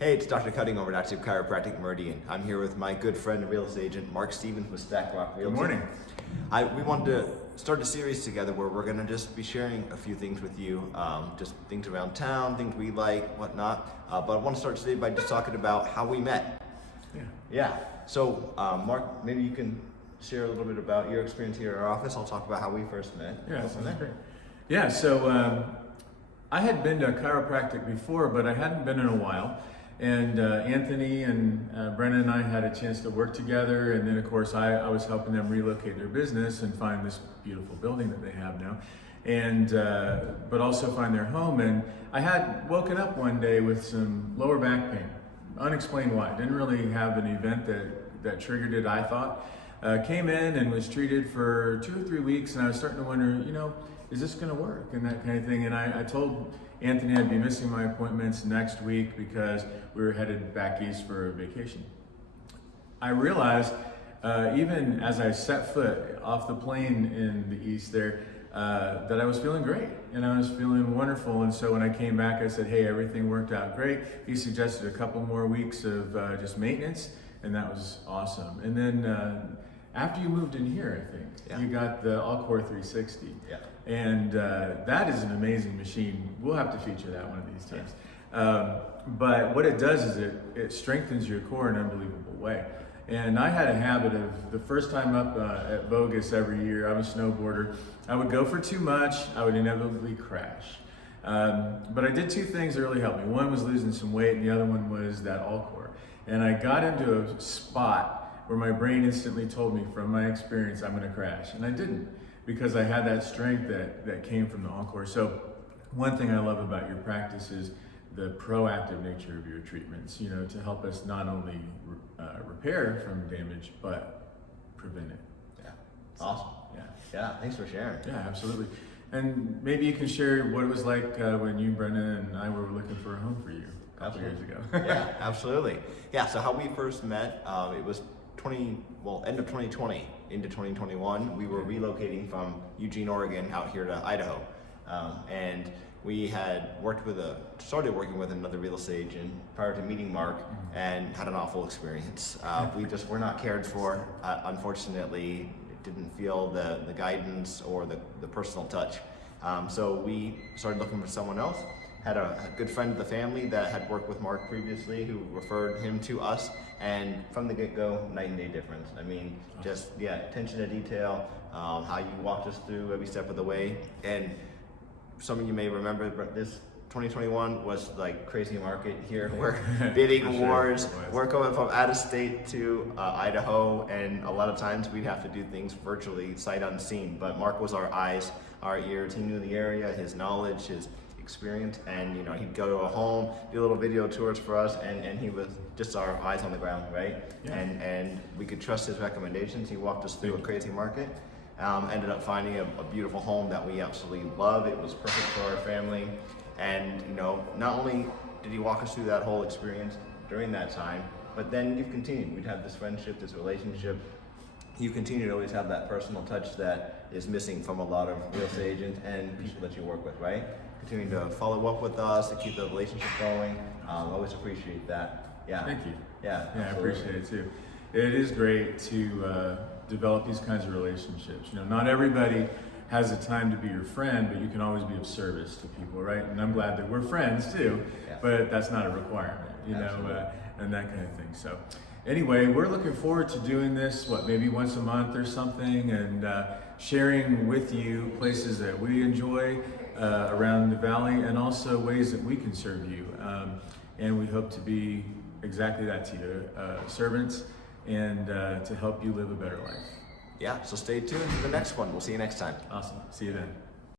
Hey, it's Dr. Cutting over at Active Chiropractic Meridian. I'm here with my good friend and real estate agent, Mark Stevens with Stack Rock Realty. Good morning. We wanted to start a series together where we're going to just be sharing a few things with you, just things around town, things we like, whatnot. But I want to start today by just talking about how we met. Yeah. So, Mark, maybe you can share a little bit about your experience here at our office. I'll talk about how we first met. Yeah, that's great. Yeah, so I had been to chiropractic before, but I hadn't been in a while. And Anthony and Brennan and I had a chance to work together, and then of course I was helping them relocate their business and find this beautiful building that they have now, and but also find their home. And I had woken up one day with some lower back pain, unexplained why. Didn't really have an event that triggered it, I thought. Came in and was treated for 2 or 3 weeks, and I was starting to wonder, is this going to work and that kind of thing. And I told Anthony I'd be missing my appointments next week because we were headed back east for a vacation. I realized even as I set foot off the plane in the east there, that I was feeling great and I was feeling wonderful. And so when I came back, I said, hey, everything worked out great. He suggested a couple more weeks of just maintenance, and that was awesome. And then after you moved in here, I think, you got the All-Core 360. Yeah. And that is an amazing machine. We'll have to feature that one of these times. But what it does is it strengthens your core in an unbelievable way. And I had a habit of, the first time up at Bogus every year, I'm a snowboarder, I would go for too much, I would inevitably crash. But I did 2 things that really helped me. One was losing some weight, and the other one was that All-Core. And I got into a spot where my brain instantly told me from my experience, I'm gonna crash. And I didn't, because I had that strength that came from the All-Core. So one thing I love about your practice is the proactive nature of your treatments, to help us not only repair from damage, but prevent it. Yeah. Awesome. Yeah, thanks for sharing. Yeah, absolutely. And maybe you can share what it was like when you, Brennan, and I were looking for a home for you a couple years ago. Yeah, absolutely. Yeah, so how we first met, it was end of 2020 into 2021. We were relocating from Eugene, Oregon out here to Idaho. And we had started working with another real estate agent prior to meeting Mark, and had an awful experience. We just were not cared for. Unfortunately, it didn't feel the guidance or the personal touch. So we started looking for someone else. Had a good friend of the family that had worked with Mark previously who referred him to us, and from the get-go, night and day difference. I mean, just, attention to detail, how you walked us through every step of the way. And some of you may remember, but this 2021 was like crazy market here. We're bidding wars. We're going from out of state to Idaho, and a lot of times we'd have to do things virtually, sight unseen. But Mark was our eyes, our ears. He knew the area, his knowledge, his experience, and he'd go to a home, do little video tours for us, and he was just our eyes on the ground, right? Yeah. And we could trust his recommendations. He walked us through a crazy market. Ended up finding a beautiful home that we absolutely love. It was perfect for our family. And not only did he walk us through that whole experience during that time, but then you've continued. We'd have this friendship, this relationship. You continue to always have that personal touch that is missing from a lot of real estate agents and people that you work with, right? Continuing to follow up with us, to keep the relationship going. Always appreciate that. Yeah. Thank you. Yeah, I appreciate it too. It is great to develop these kinds of relationships. Not everybody has the time to be your friend, but you can always be of service to people, right? And I'm glad that we're friends too, but that's not a requirement, and that kind of thing. So anyway, we're looking forward to doing this, maybe once a month or something, and sharing with you places that we enjoy around the valley, and also ways that we can serve you. And we hope to be exactly that to you, servants, and to help you live a better life. Yeah, so stay tuned to the next one. We'll see you next time. Awesome. See you then.